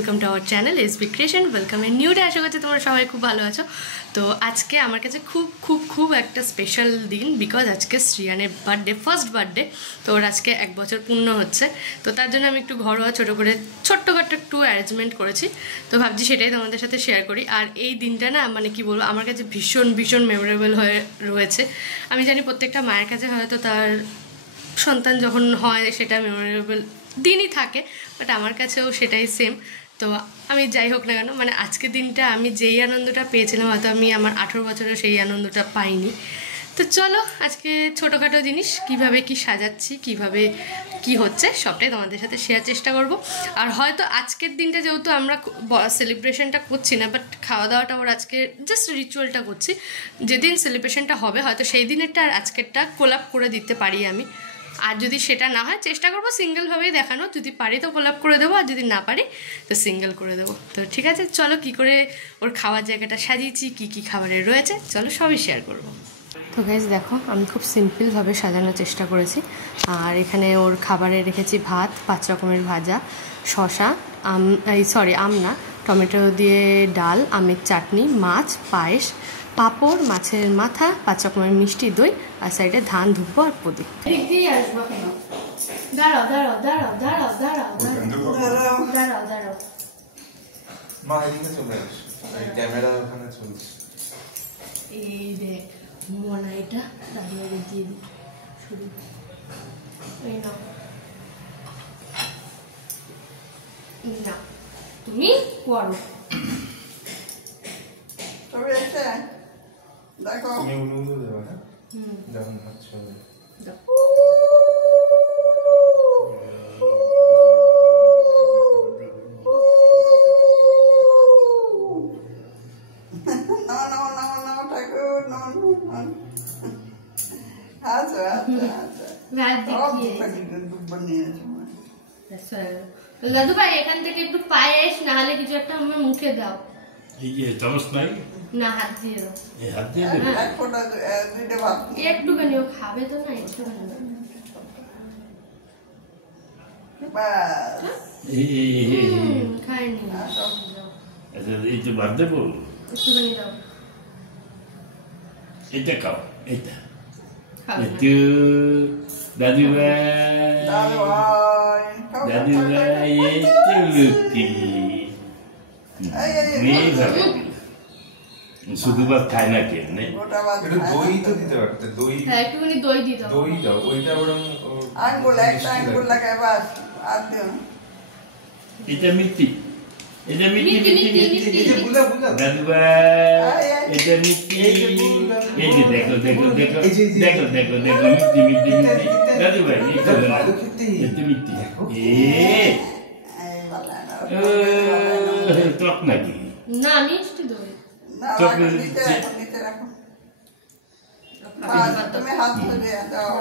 Welcome to our channel SB creation. Welcome a new day. আশা করছি তোমরা সবাই খুব ভালো আছো। তো আজকে আমার কাছে খুব একটা স্পেশাল দিন, বিকজ আজকে শ্রিয়ানের বার্থডে, ফার্স্ট বার্থডে। তো ওর আজকে 1 বছর পূর্ণ হচ্ছে। তো তার জন্য আমি একটু ঘরোয়া ছোট্টখাট্টো একটু অ্যারেঞ্জমেন্ট করেছি। তো ভাবছি সেটাই তোমাদের সাথে শেয়ার করি। আর এই দিনটা না মানে কি বলবো, আমার কাছে ভীষণ মেমোরেবল হয়ে রয়েছে। আমি জানি প্রত্যেকটা মায়ের কাছে হয়তো তার সন্তান যখন হয় সেটা মেমোরেবল দিনই থাকে, বাট আমার কাছেও সেটাই সেম। তো আমি যাই হোক না কেন, মানে আজকের দিনটা আমি যেই আনন্দটা পেয়েছিলাম হয়তো আমি আমার 18 বছরেও সেই আনন্দটা পাইনি। তো চলো আজকে ছোটোখাটো জিনিস কিভাবে কি সাজাচ্ছি, কিভাবে কি হচ্ছে সবটাই তোমাদের সাথে শেয়ার চেষ্টা করব। আর হয়তো আজকের দিনটা যেহেতু আমরা সেলিব্রেশনটা করছি না, বাট খাওয়া দাওয়াটা ওর আজকে জাস্ট রিচুয়ালটা করছি। যেদিন সেলিব্রেশনটা হবে হয়তো সেই দিনেরটা আর আজকেরটা কোলাপ করে দিতে পারি আমি। আর যদি সেটা না হয় চেষ্টা করবো সিঙ্গেলভাবেই দেখানো, যদি পারি তো কোলাপ করে দেবো, আর যদি না পারি তো সিঙ্গেল করে দেবো। তো ঠিক আছে, চলো কি করে ওর খাওয়ার জায়গাটা সাজিয়েছি, কি খাবারের রয়েছে চলো সবই শেয়ার করবো। তো গাইজ দেখো, আমি খুব সিম্পলভাবে সাজানোর চেষ্টা করেছি। আর এখানে ওর খাবারে রেখেছি ভাত, 5 রকমের ভাজা, শসা, আম না, টমেটো দিয়ে ডাল, আমের চাটনি, মাছ, পায়েস, পাঁপড়, মাছের মাথা, 5 রকমের মিষ্টি দই, আর সাইডে ধান, ধুব্ব আর প্রদীপ। এই দেখ মনা, এটা দাঁড়িয়ে দিয়ে দিই শুরু। এই না না তুমি করো, তবে এসে দেখো তুমি উলু দেবে না যখন খাচ্ছ। দাদু ভাই এখান থেকে একটু পায়েস না হলে কিছু একটা আমার মুখে দাও। চামচ নাই না, হাত দিয়ে দাও। হাত দিয়ে একটুখানি ও খাবে তো না, একটুখানি খায়নি। এই যে বাদ দেবো, একটুখানি দাও। এটা খাও, এটা একটু দাদু ভাই, দাদু ভাই একটু লুকি শুধু ভাত খায় না কেন? দই তো দিতে পারতে, দই একটুখানি দই দিয়ে দাও। দই দাও, ওইটা বরং এটা মিষ্টি, এটা মিষ্টি দাদু ভাই, এটা মিষ্টি। এই যে দেখো দেখো দেখো দেখো দেখো দেখো মিষ্টি দাদু ভাই, এটা মিষ্টি। টক নাকি? না মিষ্টি দই। তুমি হাত ধরে দাও।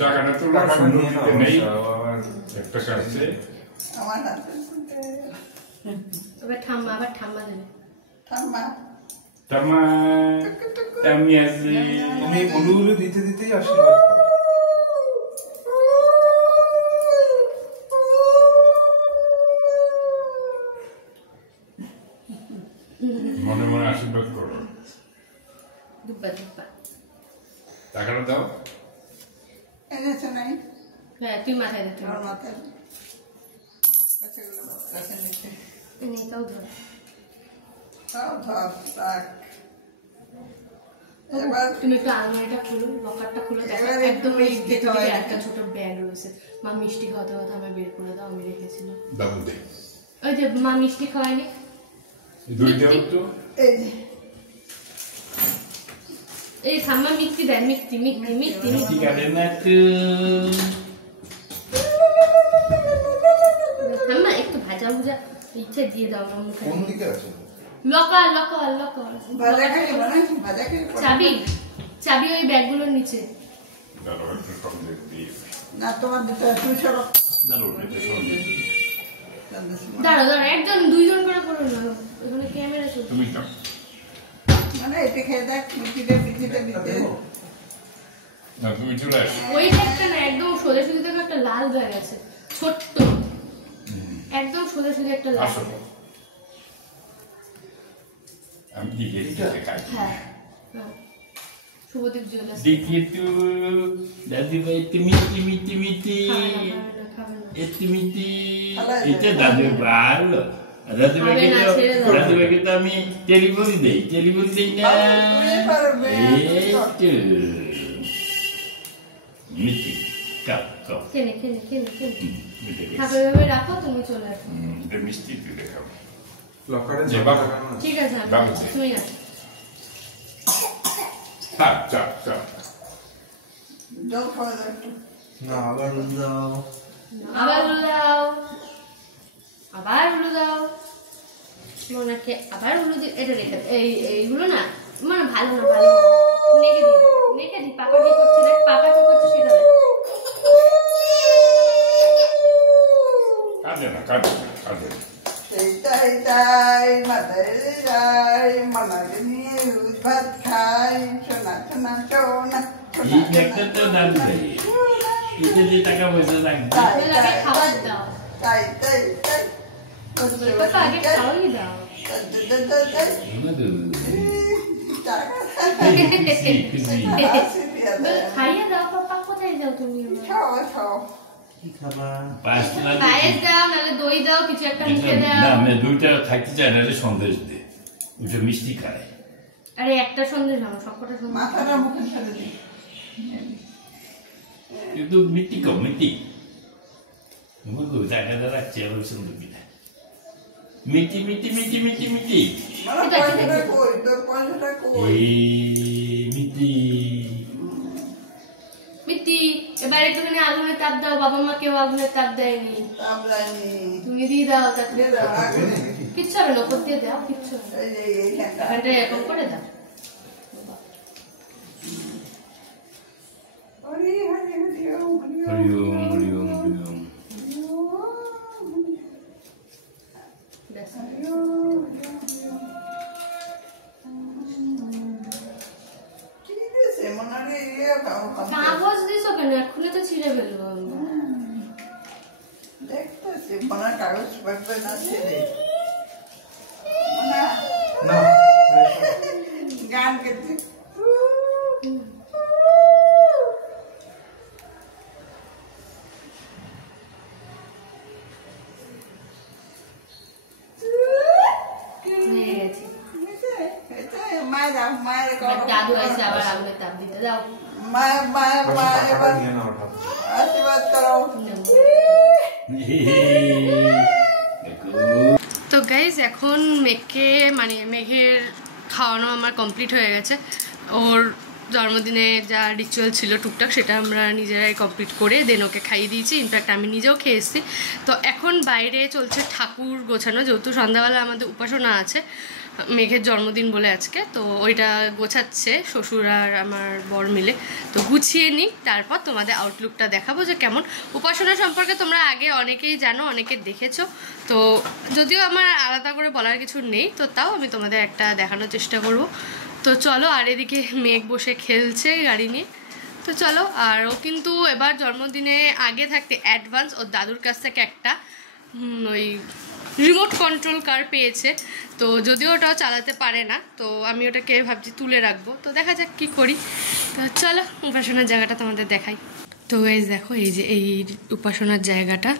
টাকাটা তো নেই, একটা কাছে আমার হাতে আবার ঠাম্মা দেবে। আমি আছি, তুমি উলু উলু দিতে দিতেই আশীর্বাদ করো। মনে মনে আশীর্বাদ করো। টাকাটা দাও। এনেছো নাই? হ্যাঁ তুই মাথায় দিতে। আমার মাথায় এটাও ধর। তুমি একটু আলমারিটা খুলো, লকারটা খুলে দেখো, একদম এই ভেতরে একটা ছোট ব্যাগ রয়েছে। মা মিষ্টি খাওয়াতে আমায় বের করে দাও, আমি রেখেছিলাম। বাবু দে, ওই যে মা মিষ্টি খাওয়ায়নি, দই দাও তো। এই ঠাম্মা মিষ্টি দেয়, মিষ্টি কাটে না তো। ঠাম্মা একটু ভাজা ভুজা ইচ্ছে দিয়ে দাও আমার মুখে। কোন দিকে আছে? লকার চাবি ওই ব্যাগগুলোর নিচে। না তোমার তুই সরো। দাঁড়াও একজন দুইজন করে করো না, ওখানে ক্যামেরা চলছে। মানে এটা খেয়ে দেখ, মিষ্টিটা দিতে না তুমি চলে আসো ওইটা একটা না একদম সোজা সোজা থেকে একটা লাল হয়ে গেছে ছোট্ট একদম সোজা সোজা একটা লাল আসো আমি দিকে দিকে খাই হ্যাঁ শুভদীপ জুয়েলার্স দেখি তো দাদি ভাই তুমি মিটি এটি মিটি এটা দাদু ভালো দাদু ভাইকে তো আমি টেলিফোন দেই না মিটি কাপ কাপ খেনে ঠাকুরভাবে রাখো তুমি চলে আসো এটা মিষ্টি তুলে খাবো লকারে ঠিক আছে তুমি আসো চাপ জল খাওয়া যায় একটু না আবার দাও আবার উলু দাও মোনাকে আবার উলু দি এটা রেখে এইগুলো না মানে ভালো না নেকে দি পাপা কি করছে দেখ পাপা কি করছে সেটা দেখ কাঁদে না সেইটাই মাথায় যাই মানাকে নিয়ে রুজ ভাত খাই সোনা এই একটা তো দাদু ভাই এটা যে টাকা পয়সা লাগবে লাগে খাবার দাও তাই পাপা আগে খাওয়াই দাও খাইয়ে দাও পাপা কোথায় যাও তুমি কি খাবা পায়েস দাও নাহলে দই দাও কিছু একটা মুখে দাও না আমি দুইটা খাইতে চাই না সন্দেশ দে ওটা মিষ্টি খায় আরে একটা সন্দেশ নাও সবকটা সন্দেশ মাথাটা মুখে ছেড়ে দিই কিন্তু মিটি মুখে টাকাটা রাখছে আবার সুন্দর কিনা মিটি মানে পয়সাটা কই তোর পয়সাটা কই মিটি মিত্তি এবার একটুখানি আগুনের তাপ দাও বাবা মা কেউ আগুনের তাপ দেয়নি তুমি দিয়ে দাও তাতে কিচ্ছু হবে না উপর দিয়ে দাও কিচ্ছু হবে না। এখানটা এরকম করে দাও হরি ওম ব্যাস। কাগজ দিছো কেন এক্ষুনি তো ছিঁড়ে ফেলবো আমরা দেখতেছি মনে কাগজ পাঠবে না ছেড়ে না গান করতে হয়ে গেছে মায়ের এবার দাদু এসে আবার আগুনের তাপ দিতে দাও মায়ের এবার নিয়ে নাও ওটা আশীর্বাদ করো তো গাইজ এখন মেঘের খাওয়ানো আমার কমপ্লিট হয়ে গেছে ওর জন্মদিনে যা রিচুয়াল ছিল টুকটাক সেটা আমরা নিজেরাই কমপ্লিট করে দেন ওকে খাইয়ে দিয়েছি ইনফ্যাক্ট আমি নিজেও খেয়ে এসেছি তো এখন বাইরে চলছে ঠাকুর গোছানো যেহেতু সন্ধ্যাবেলা আমাদের উপাসনা আছে মেঘের জন্মদিন বলে আজকে তো ওইটা গোছাচ্ছে শ্বশুর আর আমার বর মিলে তো গুছিয়ে নিই তারপর তোমাদের আউটলুকটা দেখাবো যে কেমন উপাসনা সম্পর্কে তোমরা আগে অনেকেই জানো অনেকে দেখেছো তো যদিও আমার আলাদা করে বলার কিছু নেই তো তাও আমি তোমাদের একটা দেখানোর চেষ্টা করব তো চলো আর এদিকে মেঘ বসে খেলছে গাড়ি নিয়ে তো চলো আর ও কিন্তু এবার জন্মদিনে আগে থাকতে অ্যাডভান্স ওর দাদুর কাছ থেকে একটা ওই রিমোট কন্ট্রোল কার পেয়েছে তো যদিও ওটাও চালাতে পারে না তো আমি ওটাকে ভাবছি তুলে রাখবো তো দেখা যাক কী করি তো চলো উপাসনার জায়গাটা তোমাদের দেখাই তো গাইস দেখো এই যে এই উপাসনার জায়গাটা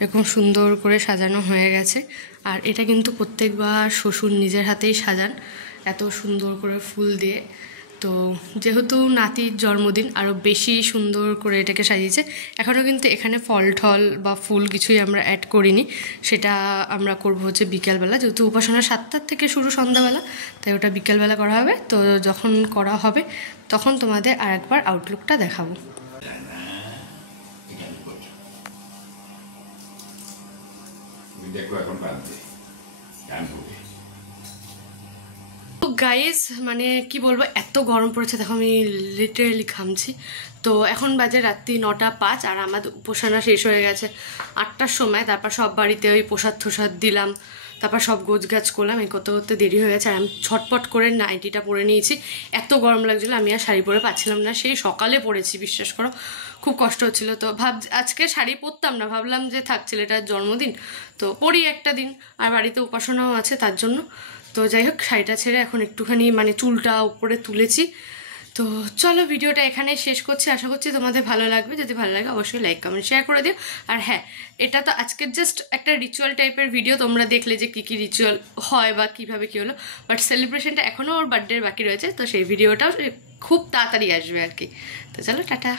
এরকম সুন্দর করে সাজানো হয়ে গেছে আর এটা কিন্তু প্রত্যেকবার শ্বশুর নিজের হাতেই সাজান এত সুন্দর করে ফুল দিয়ে তো যেহেতু নাতির জন্মদিন আরও বেশি সুন্দর করে এটাকে সাজিয়েছে এখনও কিন্তু এখানে ফল ঠল বা ফুল কিছুই আমরা অ্যাড করিনি সেটা আমরা করব হচ্ছে বিকেলবেলা যেহেতু উপাসনা 7টার থেকে শুরু সন্ধ্যাবেলা তাই ওটা বিকেলবেলা করা হবে তো যখন করা হবে তখন তোমাদের আর একবার আউটলুকটা দেখাবো দেখো এখন বাঁধবে গান হবে তো গাইস মানে কি বলবো এত গরম পড়েছে দেখো আমি লিটারেলি ঘামছি তো এখন বাজে রাত্রি 9:05 আর আমাদের উপাসনা শেষ হয়ে গেছে 8টার সময় তারপর সব বাড়িতে ওই প্রসাদ দিলাম তারপর সব গোছগাছ করলাম, এই করতে করতে দেরি হয়ে গেছে। আর আমি ছটপট করে নাইটিটা পরে নিয়েছি, এত গরম লাগছিলো, আমি আর শাড়ি পরে পাচ্ছিলাম না। সেই সকালে পরেছি, বিশ্বাস করো, খুব কষ্ট হচ্ছিলো। তো আজকে শাড়ি পরতাম না, ভাবলাম যে থাক ছেলেটার জন্মদিন তো পরি একটা দিন, আর বাড়িতে উপাসনাও আছে তার জন্য। তো যাই হোক, শাড়িটা ছেড়ে এখন একটুখানি মানে চুলটা উপরে তুলেছি। তো চলো ভিডিওটা এখানে শেষ করছি, আশা করছি তোমাদের ভালো লাগবে। যদি ভালো লাগে অবশ্যই লাইক কমেন্ট শেয়ার করে দিও। আর হ্যাঁ, এটা তো আজকের জাস্ট একটা রিচুয়াল টাইপের ভিডিও, তোমরা দেখলে যে কী কী রিচুয়াল হয় বা কীভাবে কী হলো, বাট সেলিব্রেশনটা এখনও ওর বার্থডের বাকি রয়েছে, তো সেই ভিডিওটাও খুব তাড়াতাড়ি আসবে আর কি। তো চলো, টাটা।